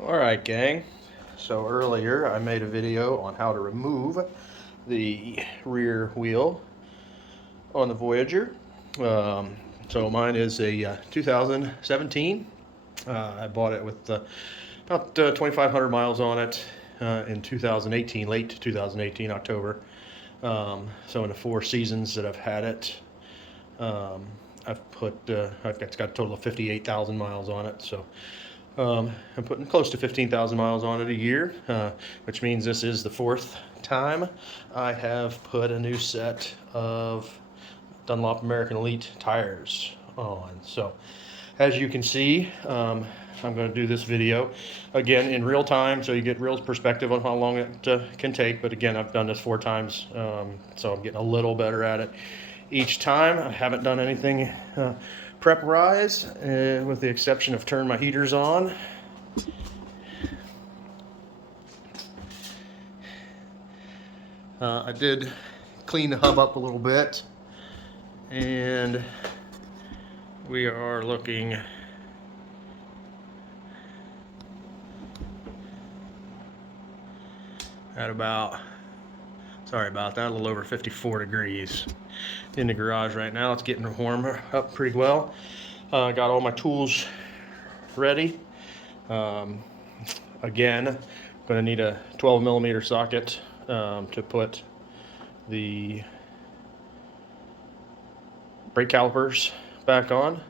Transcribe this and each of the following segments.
Alright, gang. So earlier I made a video on how to remove the rear wheel on the Voyager. So mine is a 2017. I bought it with about 2,500 miles on it in 2018, late 2018, October. So in the 4 seasons that I've had it, it's got a total of 58,000 miles on it. So I'm putting close to 15,000 miles on it a year, which means this is the 4th time I have put a new set of Dunlop American Elite tires on. So as you can see, I'm going to do this video again in real time so you get real perspective on how long it can take. But again, I've done this 4 times, so I'm getting a little better at it each time. I haven't done anything prep-wise, with the exception of turn my heaters on. I did clean the hub up a little bit, and we are looking at about, sorry about that, a little over 54 degrees in the garage right now. It's getting warm up pretty well. Got all my tools ready. Again, going to need a 12 millimeter socket to put the brake calipers back on,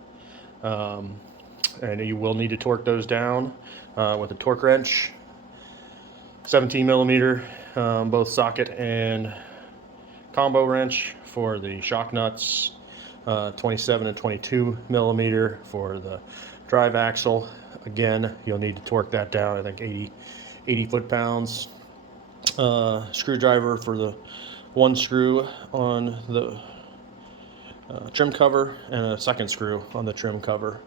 and you will need to torque those down with a torque wrench. 17 millimeter both socket and combo wrench for the shock nuts, 27 and 22 millimeter for the drive axle. Again, you'll need to torque that down, I think 80 foot-pounds. Screwdriver for the 1 screw on the trim cover, and a 2nd screw on the trim cover.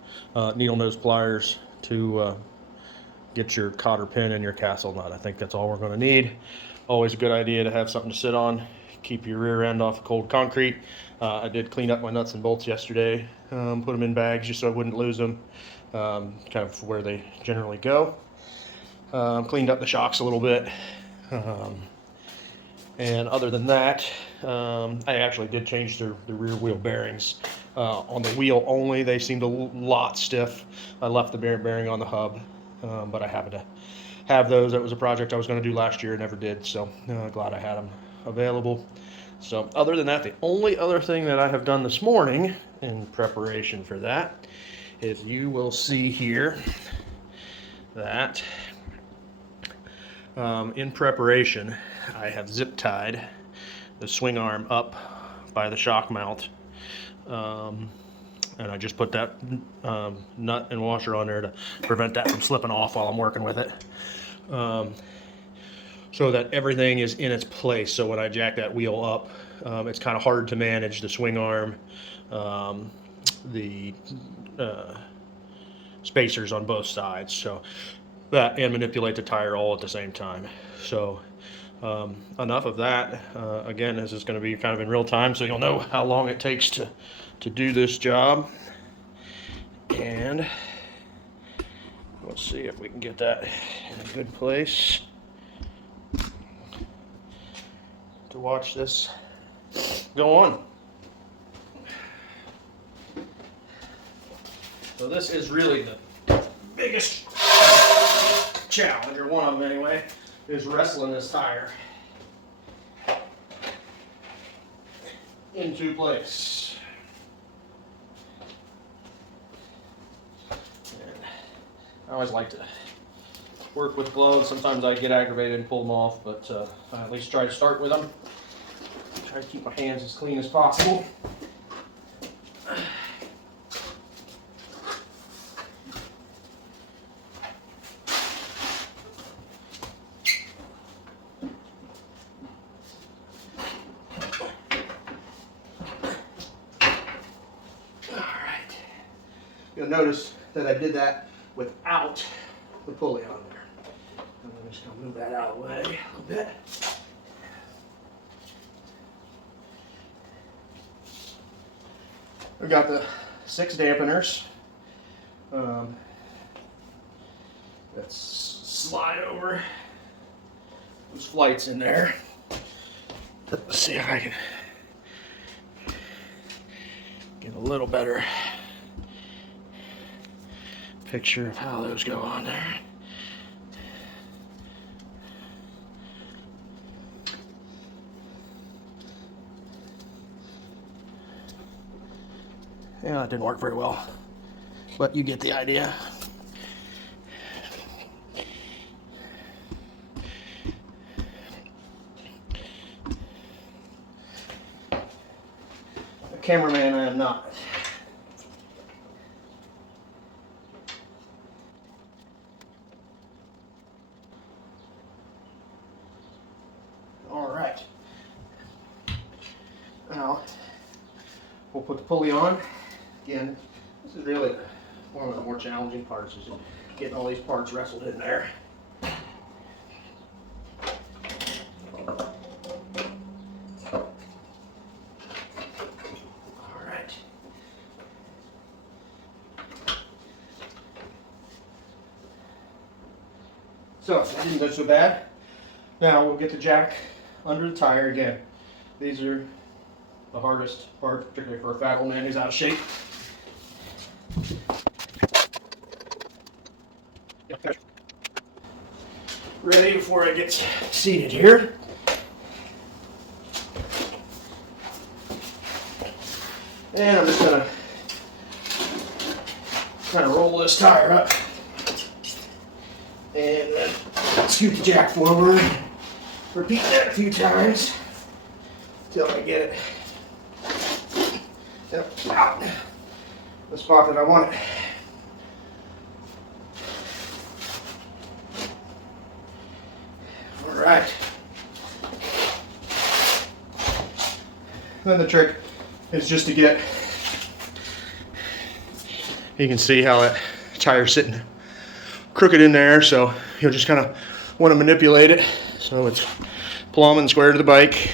Needle nose pliers to get your cotter pin and your castle nut. I think that's all we're going to need. Always a good idea to have something to sit on, keep your rear end off cold concrete. I did clean up my nuts and bolts yesterday, put them in bags just so I wouldn't lose them, kind of where they generally go. Cleaned up the shocks a little bit, and other than that, I actually did change the rear wheel bearings. On the wheel only, they seemed a lot stiff. I left the bearing on the hub, but I happened to have those. That was a project I was going to do last year, never did, so glad I had them available. So other than that, the only other thing that I have done this morning in preparation for that is you will see here that in preparation I have zip tied the swing arm up by the shock mount, and I just put that nut and washer on there to prevent that from slipping off while I'm working with it, so that everything is in its place. So when I jack that wheel up, it's kind of hard to manage the swing arm, the spacers on both sides, so that, and manipulate the tire all at the same time. So enough of that. Again, this is going to be kind of in real time, so you'll know how long it takes to do this job. And let's see if we can get that in a good place to watch this go on. So this is really the biggest challenge, or one of them anyway, is wrestling this tire into place. And I always like to work with gloves. Sometimes I get aggravated and pull them off, but I at least try to start with them. Try to keep my hands as clean as possible. You'll notice that I did that without the pulley on there. I'm just going to move that out of the way a little bit. We've got the 6 dampeners. Let's slide over those flights in there. Let's see if I can get a little better picture of how those go on there. Yeah, it didn't work very well, but you get the idea. A cameraman, I am not. All right. Now, we'll put the pulley on. Again, this is really one of the more challenging parts, is getting all these parts wrestled in there. All right. So, that didn't go so bad. Now we'll get the jack under the tire again. These are the hardest part, particularly for a fat old man who's out of shape. Ready before I get seated here. And I'm just gonna kind of roll this tire up and then scoot the jack forward. Repeat that a few times until I get it out the spot that I want it. All right. Then the trick is just to get, you can see how that tire's sitting crooked in there, so you'll just kind of want to manipulate it so it's plumb and square to the bike.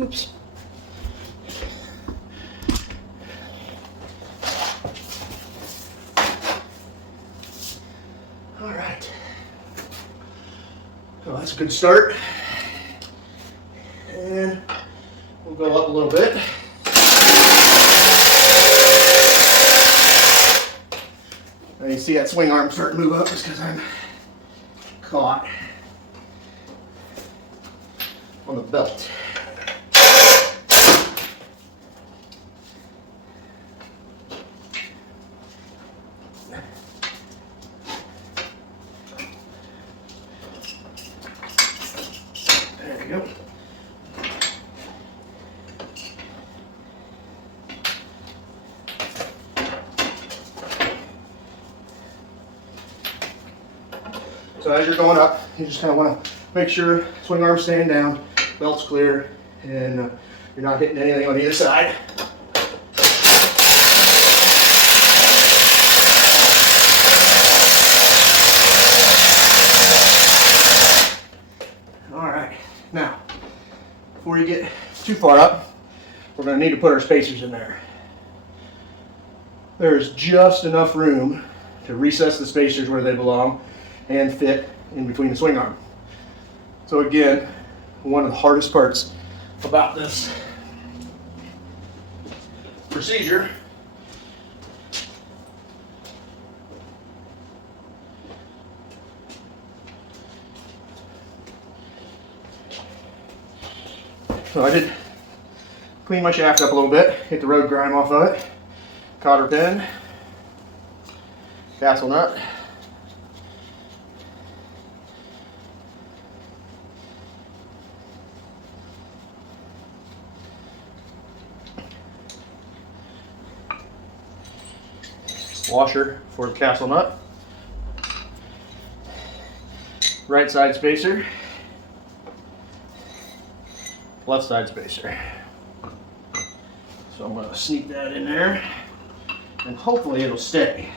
Oops. All right. Well, that's a good start. And we'll go up a little bit. Now you see that swing arm starting to move up just because I'm caught on the belt. There you go. So as you're going up, you just kind of want to make sure swing arm's staying down, belt's clear, and you're not hitting anything on either side. All right, now, before you get too far up, we're going to need to put our spacers in there. There's just enough room to recess the spacers where they belong and fit in between the swing arm. So again, one of the hardest parts about this procedure so I did clean my shaft up a little bit, get the road grime off of it, cotter pin, castle nut, washer for the castle nut, right side spacer, left side spacer. So I'm going to sneak that in there and hopefully it'll stay.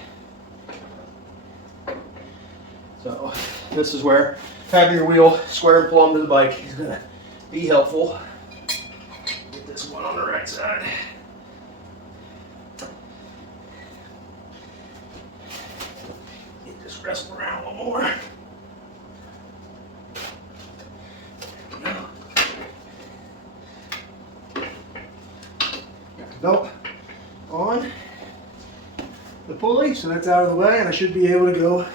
So this is where having your wheel square and plumb to the bike is going to be helpful. Get this one on the right side. Just wrestle around one more. Got the belt on the pulley, so that's out of the way, and I should be able to go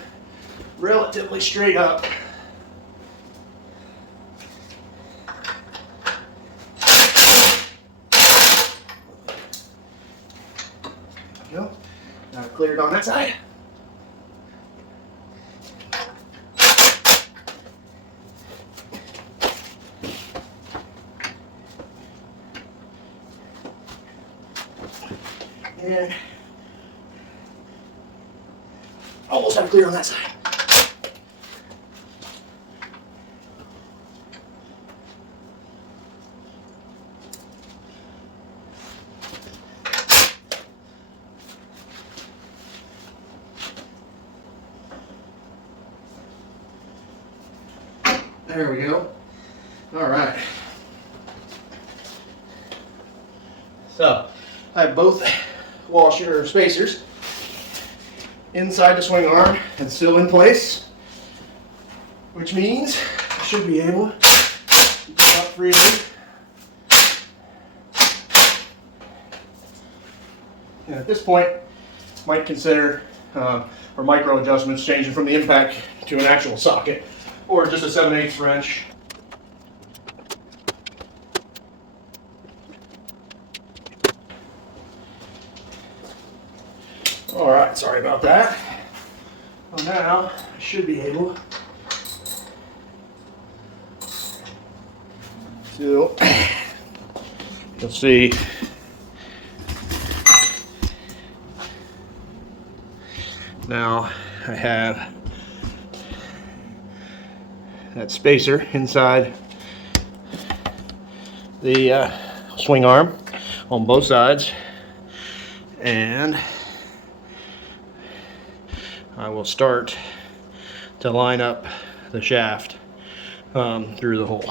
relatively straight up. There we go. Now I've cleared on that side. And almost have clear on that side. There we go. All right. So I have both washer spacers inside the swing arm and still in place, which means I should be able to get up freely. And at this point, might consider or micro adjustments, changing from the impact to an actual socket or just a 7/8 wrench. All right, sorry about that. Well, now I should be able to, you'll see, now I have that spacer inside the swing arm on both sides, and I will start to line up the shaft through the hole.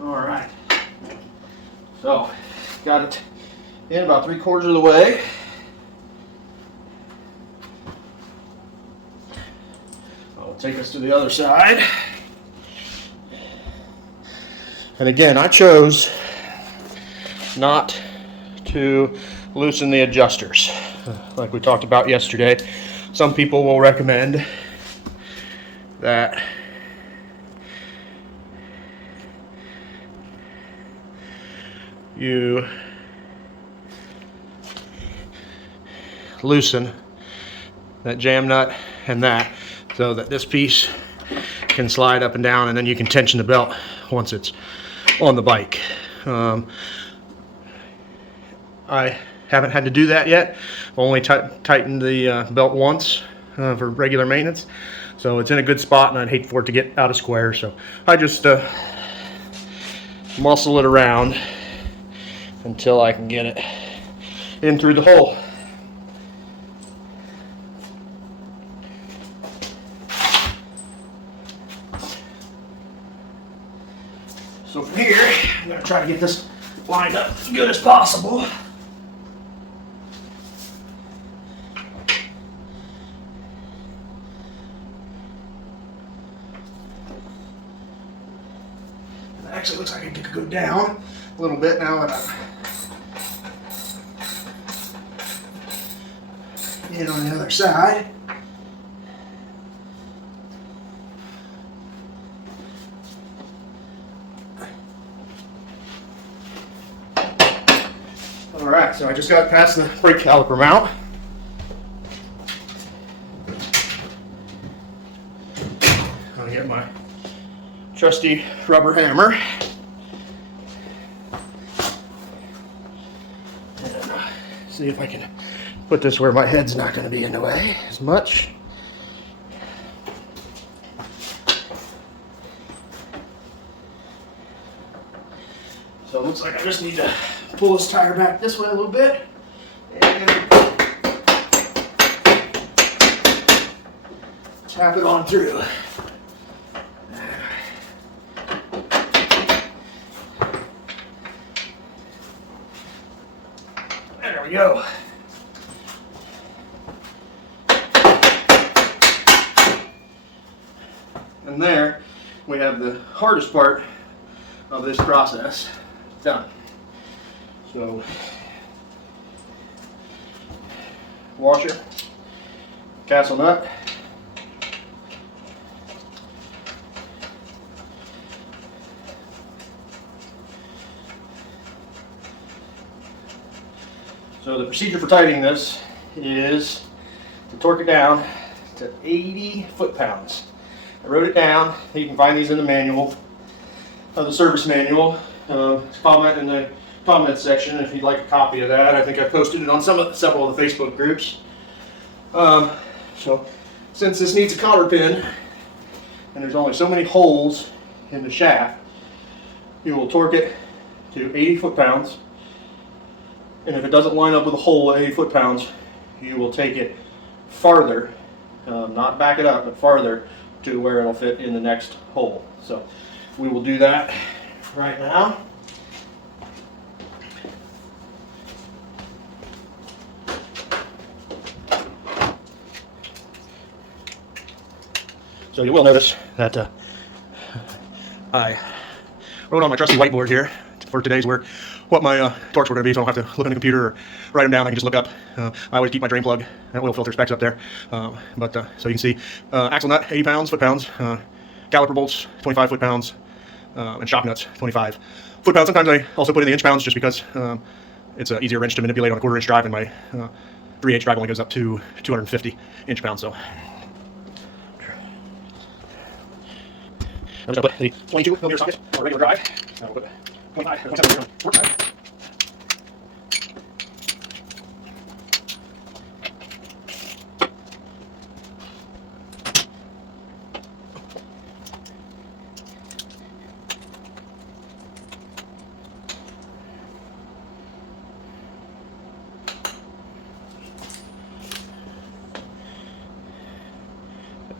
Alright, so got it in about 3/4 of the way. I'll take us to the other side. And again, I chose not to loosen the adjusters like we talked about yesterday. Some people will recommend that you loosen that jam nut and that so that this piece can slide up and down, and then you can tension the belt once it's on the bike. I haven't had to do that yet. I've only tightened the belt once for regular maintenance, so it's in a good spot, and I'd hate for it to get out of square, so I just muscle it around until I can get it in through the hole. So from here, I'm going to try to get this lined up as good as possible. It actually looks like it could go down a little bit now that I'm in on the other side. Alright, so I just got past the brake caliper mount. I'm going to get my trusty rubber hammer. And see if I can put this where my head's not going to be in the way as much. So it looks like I just need to pull this tire back this way a little bit and tap it on through. There we go. And there we have the hardest part of this process done. So, washer, castle nut, so the procedure for tightening this is to torque it down to 80 foot-pounds. I wrote it down. You can find these in the manual, the service manual. Comment in the comment section if you'd like a copy of that. I think I posted it on several of the Facebook groups. So since this needs a cotter pin and there's only so many holes in the shaft, you will torque it to 80 foot-pounds, and if it doesn't line up with a hole at 80 foot-pounds, you will take it farther, not back it up, but farther to where it'll fit in the next hole. So we will do that right now. So you will notice that I wrote on my trusty whiteboard here for today's work what my torques were going to be, so I don't have to look on the computer or write them down. I can just look up. I always keep my drain plug and oil filter specs up there. So you can see axle nut 80 pounds, foot-pounds, caliper bolts 25 foot-pounds, and shock nuts 25 foot-pounds. Sometimes I also put in the inch-pounds just because it's an easier wrench to manipulate on a quarter-inch drive, and my 3/8 drive only goes up to 250 inch-pounds. So I'm just going to put the 22 millimeter socket on a regular drive. We'll put 25, 27 on work drive.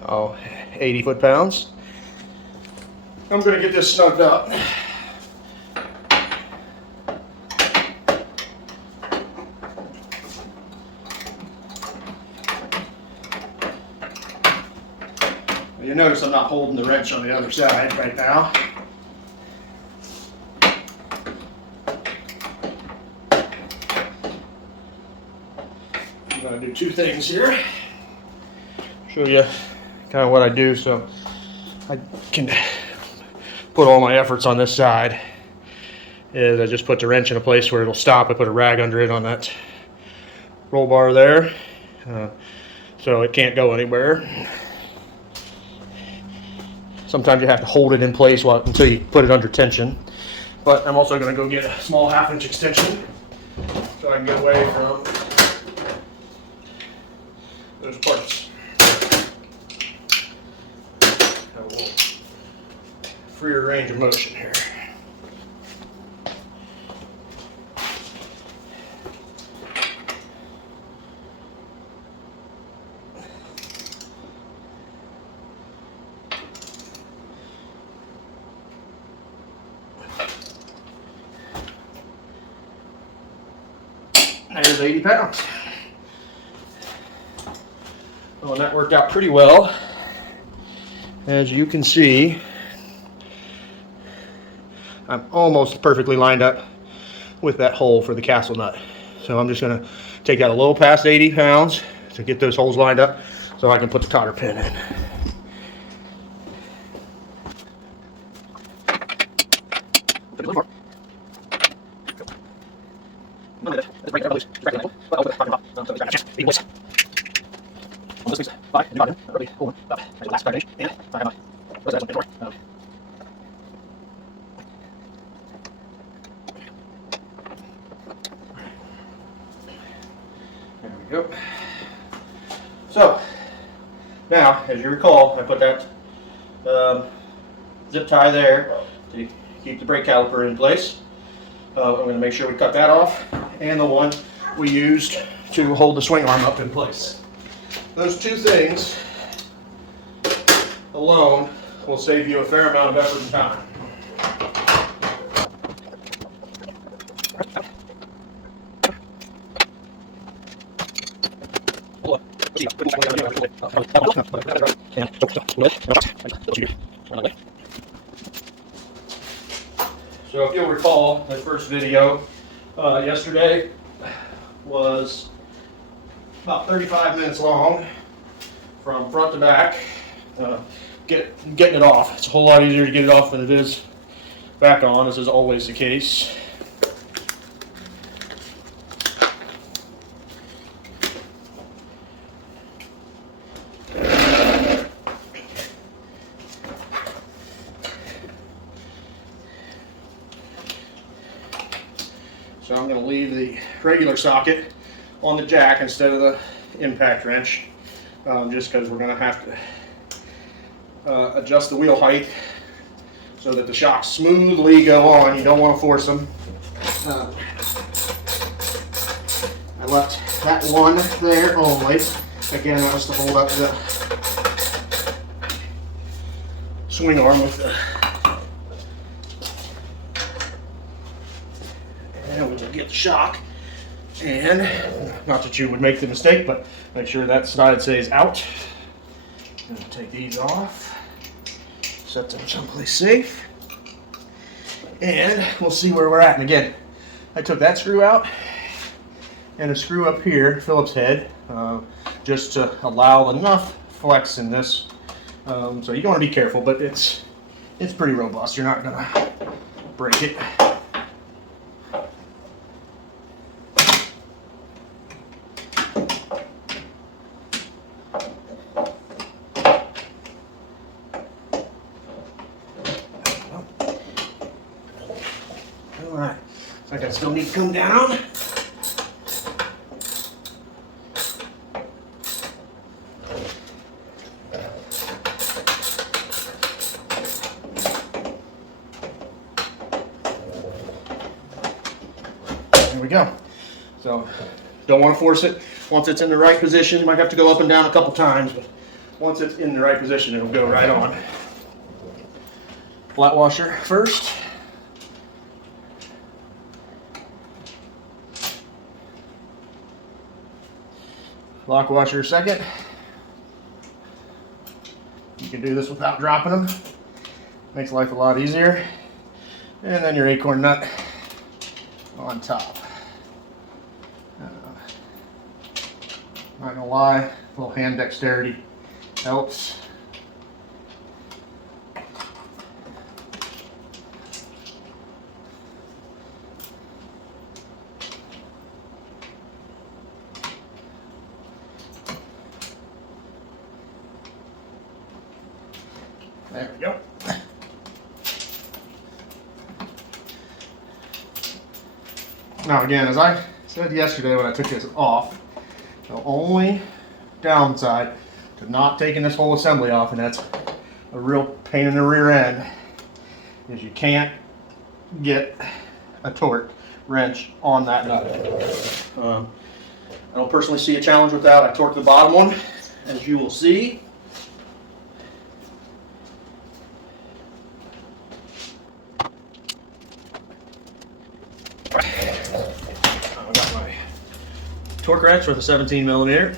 Oh, 80 foot-pounds. I'm going to get this snugged up. You notice I'm not holding the wrench on the other side right now. I'm going to do two things here. Show you kind of what I do so I can put all my efforts on this side. Is I just put the wrench in a place where it'll stop. I put a rag under it on that roll bar there, so it can't go anywhere. Sometimes you have to hold it in place until you put it under tension. But I'm also going to go get a small 1/2-inch extension so I can get away from those parts. Have a little freer range of motion here. There's 80 pounds. Well, and that worked out pretty well. As you can see, I'm almost perfectly lined up with that hole for the castle nut. So I'm just going to take that a little past 80 pounds to get those holes lined up so I can put the cotter pin in. we go. So, now, as you recall, I put that zip tie there to keep the brake caliper in place. I'm going to make sure we cut that off, and the one we used to hold the swing arm up in place. Those two things alone will save you a fair amount of effort and time. So if you'll recall, that first video yesterday was about 35 minutes long from front to back. Getting it off. It's a whole lot easier to get it off than it is back on, as is always the case. So I'm going to leave the regular socket on the jack instead of the impact wrench, just because we're going to have to adjust the wheel height so that the shocks smoothly go on. You don't want to force them. I left that one there only. Again, that was to hold up the swing arm with the. And we will get the shock. And not that you would make the mistake, but make sure that side stays out. And take these off. Set them someplace safe. And we'll see where we're at. And again, I took that screw out and a screw up here, Phillips head, just to allow enough flex in this. So you want to be careful, but it's pretty robust. You're not gonna break it. Alright, looks like I still need to come down. There we go. So, don't want to force it. Once it's in the right position, you might have to go up and down a couple times, but once it's in the right position, it'll go right on. Flat washer first. Lock washer second. You can do this without dropping them. Makes life a lot easier. And then your acorn nut on top. Not gonna lie, a little hand dexterity helps. There we go. Now again, as I said yesterday when I took this off, the only downside to not taking this whole assembly off, and that's a real pain in the rear end, is you can't get a torque wrench on that nut. I don't personally see a challenge with that. I torqued the bottom one, as you will see. I got my torque wrench with a 17 millimeter.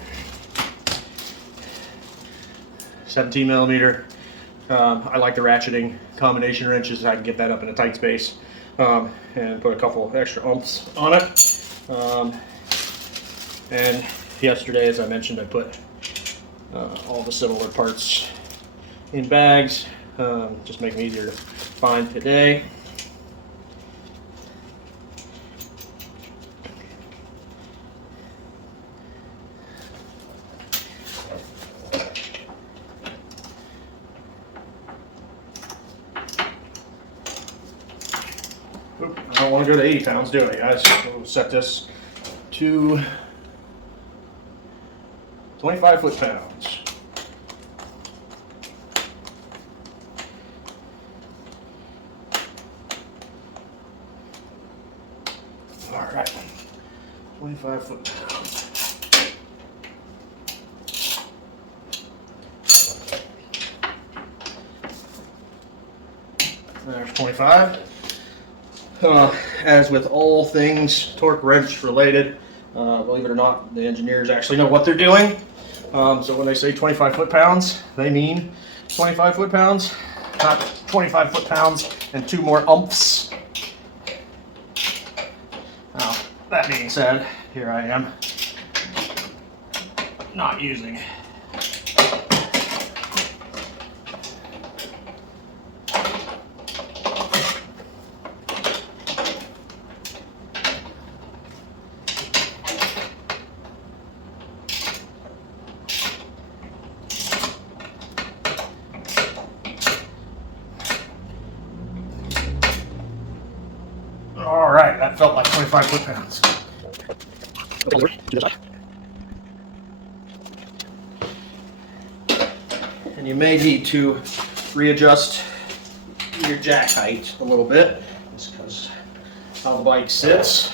17 millimeter. I like the ratcheting combination wrenches. I can get that up in a tight space and put a couple extra oomph on it. And yesterday, as I mentioned, I put all the similar parts in bags, just make them easier to find today. Oop, I don't want to go to 80 pounds, do I, guys? We'll set this to 25 foot-pounds. All right, 25 foot-pounds. There's 25. As with all things torque wrench related, believe it or not, the engineers actually know what they're doing. So when they say 25 foot-pounds, they mean 25 foot-pounds, not 25 foot-pounds and 2 more umphs. Now, that being said, here I am not using all right, that felt like 25 foot-pounds. And you may need to readjust your jack height a little bit, just because how the bike sits.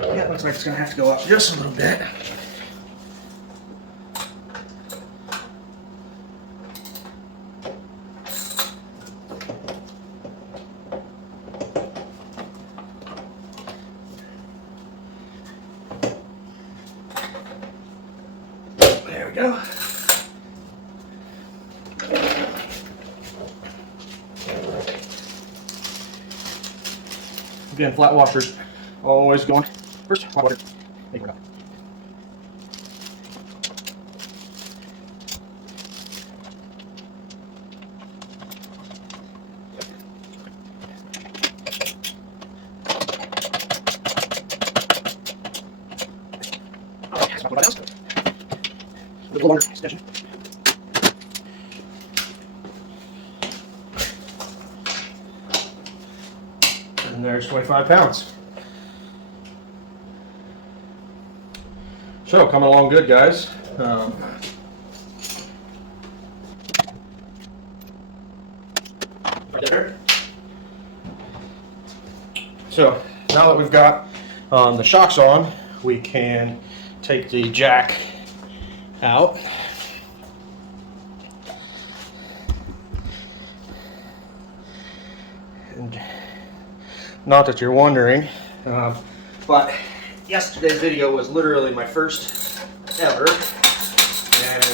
Yeah, looks like it's going to have to go up just a little bit. There we go. Again, flat washers always going first. Hot water. There you go. Okay, let's put it down. A little longer extension. And there's 25 pounds. So, coming along good, guys. Right there. So, now that we've got the shocks on, we can take the jack out. And not that you're wondering, but yesterday's video was literally my first ever, and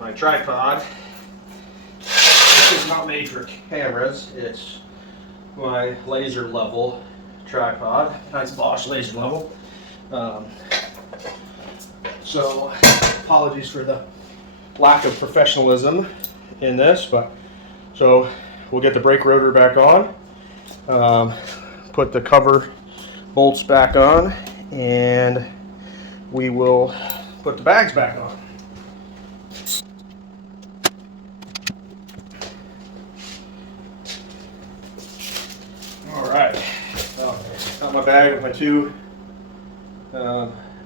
my tripod, this is not made for cameras, it's my laser level tripod, nice Bosch laser level. So apologies for the lack of professionalism in this, but so we'll get the brake rotor back on, put the cover bolts back on, and we will put the bags back on. All right, got my bag with my 2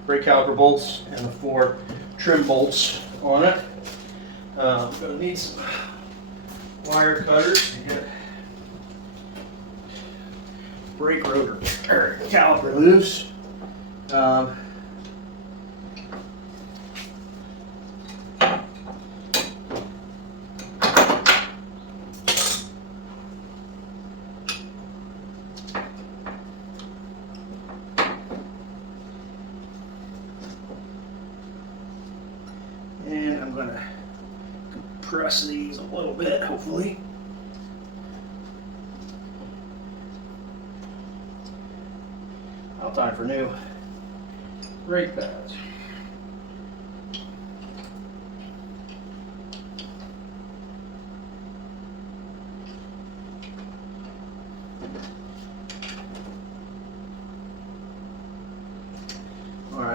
brake caliper bolts and the 4 trim bolts on it. I'm going to need some wire cutters to get brake rotor or caliper loose. And I'm going to compress these a little bit, hopefully. Now time for new brake pads.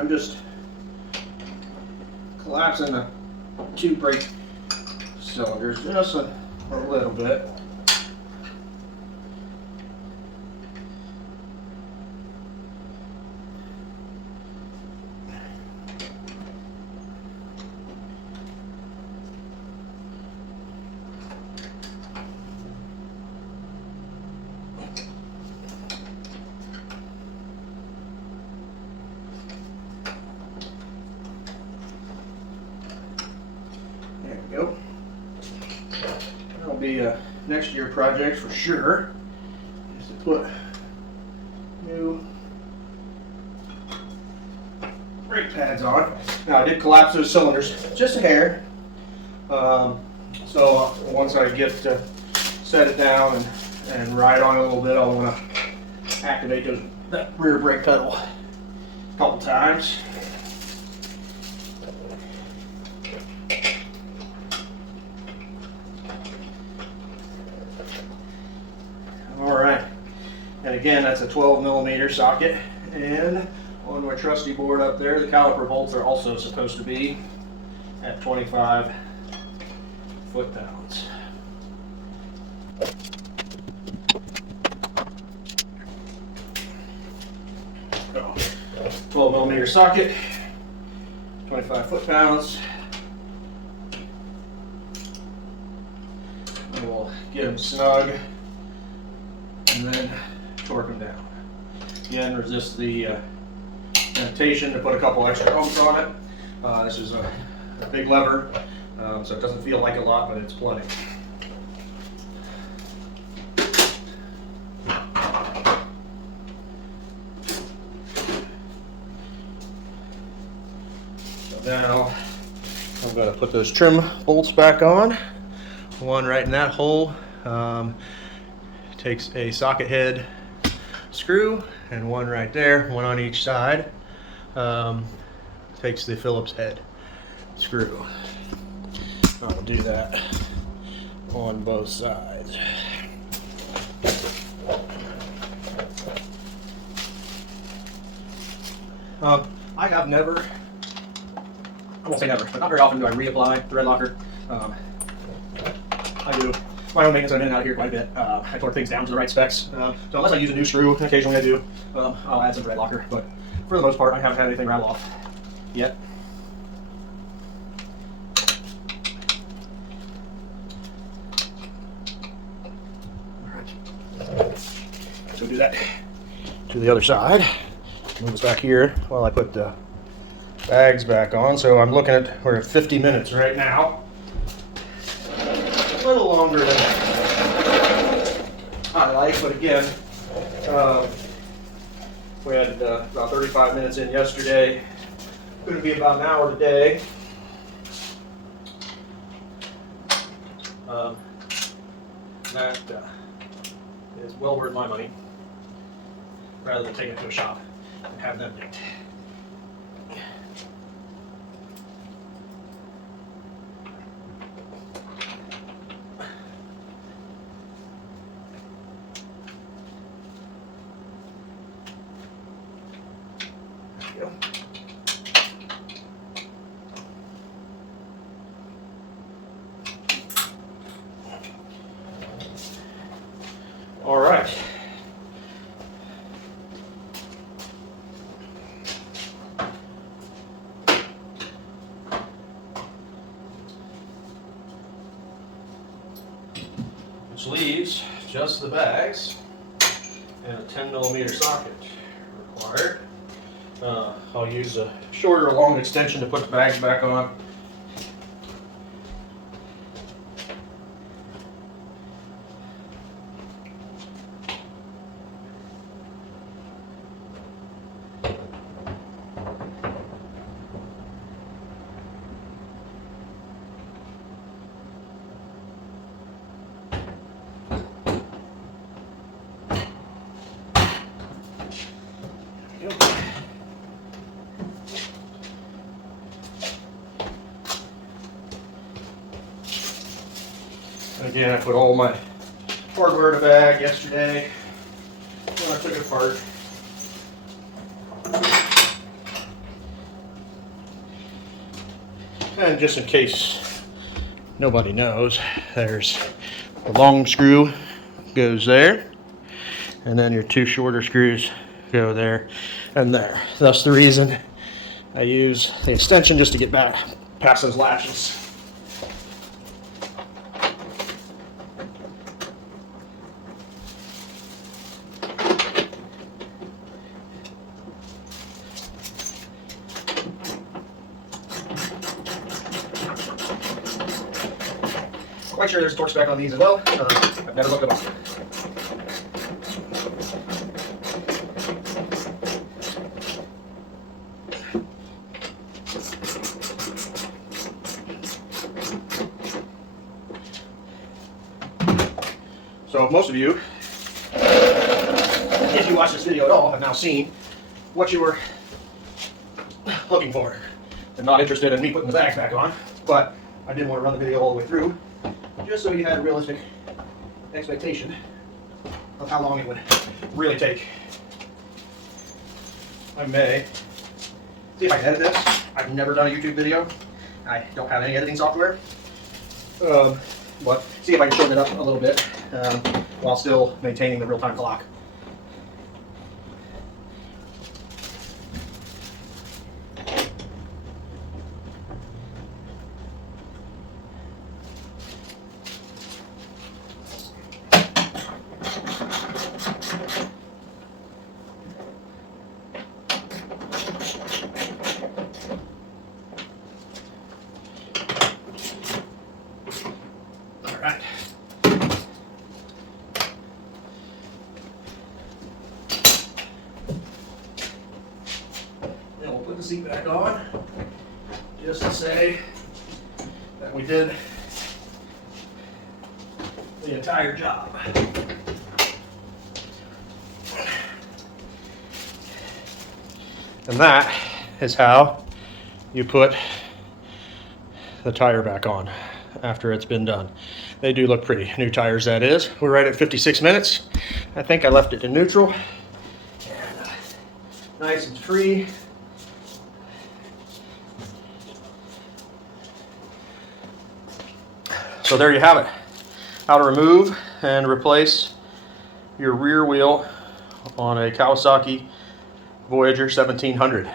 I'm just collapsing the two brake cylinders just a little bit. There we go. That'll be a next year project for sure, is to put new brake pads on. Now I did collapse those cylinders just a hair. So once I get set it down and ride on it a little bit, I'll want to activate that rear brake pedal a couple times. All right, and again, that's a 12mm socket, and on my trusty board up there, the caliper bolts are also supposed to be at 25 foot-pounds. So, 12mm socket, 25 foot-pounds. And we'll get them snug and then torque them down. Again, resist the temptation to put a couple extra ohms on it. This is a big lever, so it doesn't feel like a lot, but it's plenty. So now I'm going to put those trim bolts back on. One right in that hole. Takes a socket head screw, and one right there, one on each side, takes the Phillips head screw. I'll do that on both sides. I have never, I won't say never, but not very often do I reapply the red locker. I do my own maintenance. I'm in and out of here quite a bit. I torque things down to the right specs. So unless I use a new screw, and occasionally I do, I'll add some red locker. But for the most part, I haven't had anything rattle off yet. Alright. So do that to the other side. Move this back here while I put the bags back on. So I'm looking at, we're at 50 minutes right now. A little longer than I like, but again, we had about 35 minutes in yesterday. Going to be about an hour today. That is well worth my money, rather than taking it to a shop and have them dictate. All right. Which leaves just the bags and a 10mm socket required. I'll use a shorter long extension to put the bags back on. Again, I put all my hardware in a bag yesterday when I took it apart. And just in case nobody knows, there's the long screw goes there, and then your two shorter screws go there and there. That's the reason I use the extension, just to get back past those latches. Quite sure there's a torque spec on these as well. I've never looked them up. So most of you, if you watch this video at all, have now seen what you were looking for and not interested in me putting the bags back on. But I didn't want to run the video all the way through, just so you had a realistic expectation of how long it would really take. I may see if I can edit this. I've never done a YouTube video. I don't have any editing software. But see if I can shorten it up a little bit while still maintaining the real-time clock. Alright. Then we'll put the seat back on, just to say that we did the entire job. And that is how you put the tire back on after it's been done. They do look pretty. New tires, that is. We're right at 56 minutes. I think I left it in neutral. And, nice and free. So there you have it. How to remove and replace your rear wheel on a Kawasaki Voyager 1700.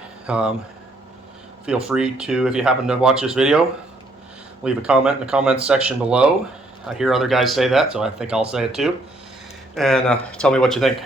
Feel free to, if you happen to watch this video, leave a comment in the comments section below. I hear other guys say that, so I think I'll say it too. And tell me what you think.